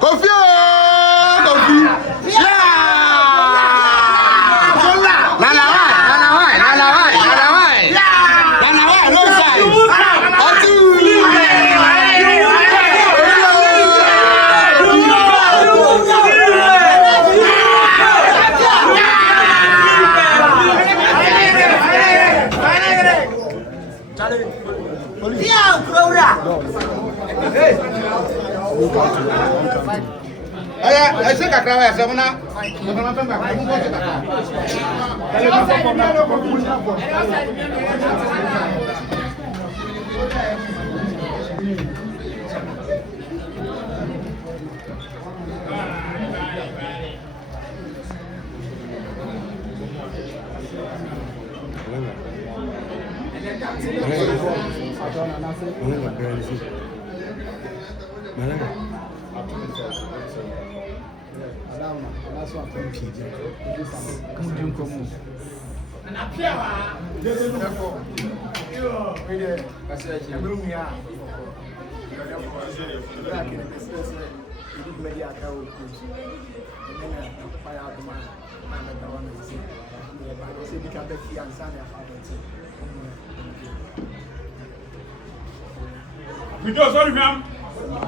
Kofi! I think I can have that's what I'm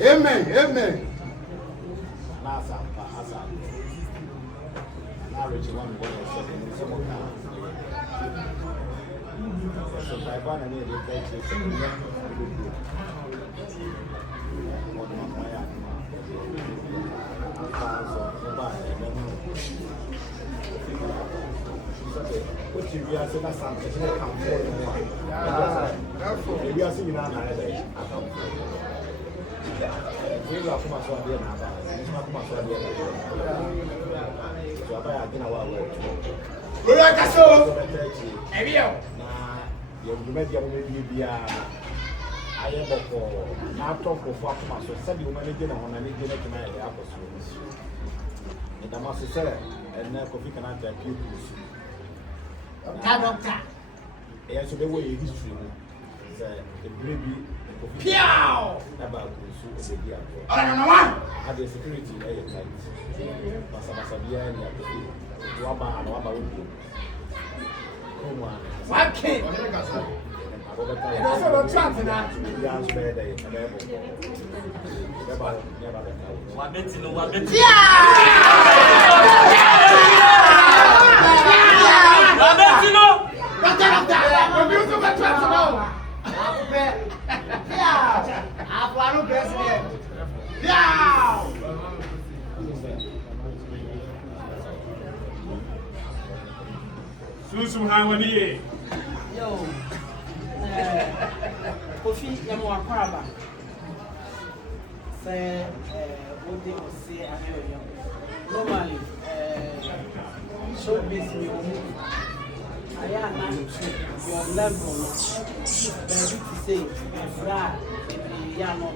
Amen. Amen. Kofi Kinaata yes, so the way it is true. The baby about Kunsuhene. Had the security tight. Masabia and Waba and Waba would be. What came? Final president. Yeah. Kunsuhene. Yo. Kofi Kinaata. Say what they will say normally showbiz me I am not your level baby to say fra ya no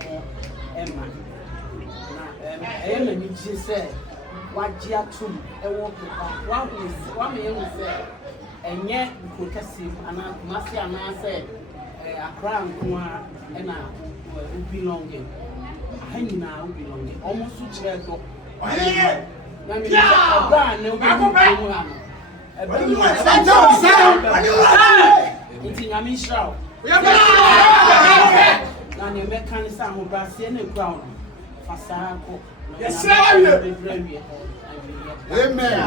Emma na I am a new say wagye atum e wo pepa wa me hu say enye kokasi ana masi ana say akra nko a na belonging hanyina belonging almost chire do na me ba na obi mu ano It's in Yamisha. Now you make kind of some of us in the ground. Fasako. Yes, sir. Amen.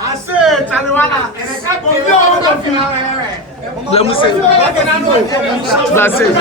I said, Taliwana, let me say, that's it.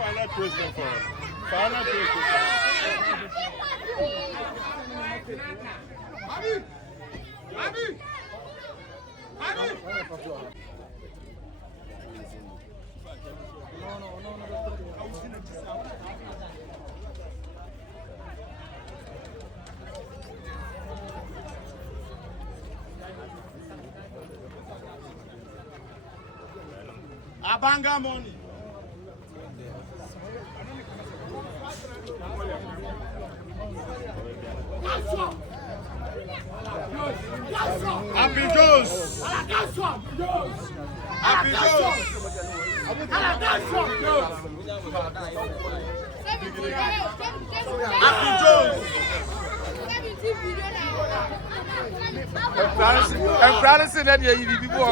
Final question for us. Final question. Abanga money. Happy Jones. Happy Jones. Happy Jones. I'm proud to say that you people.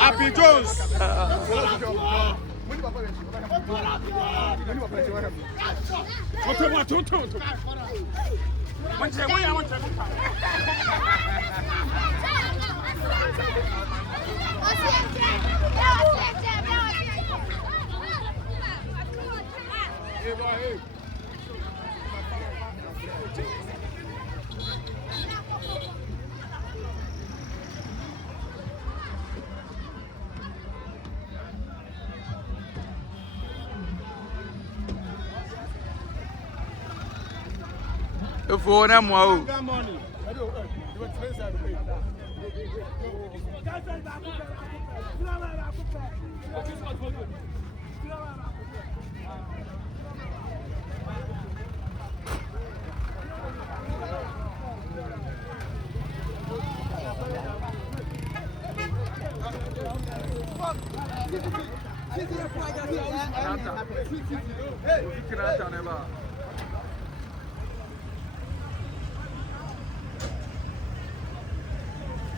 Happy Jones. If you want them, wow. Kofi Kinaata never.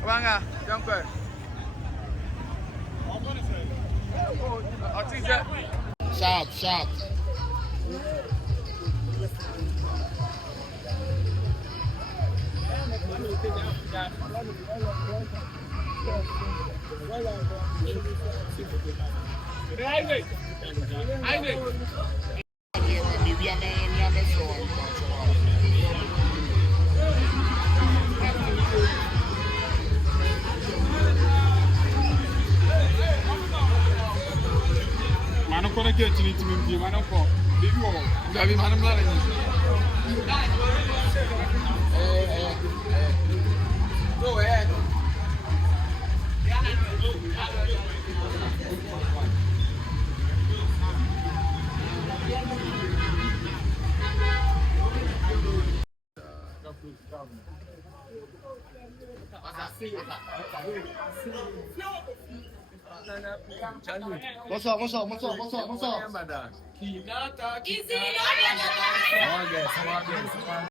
Wanga, jump back. I think that. Sharp. Mano kona ke chini timi mano ko bibi wo gabi mano mala ni go ahead What's up? Kinaata.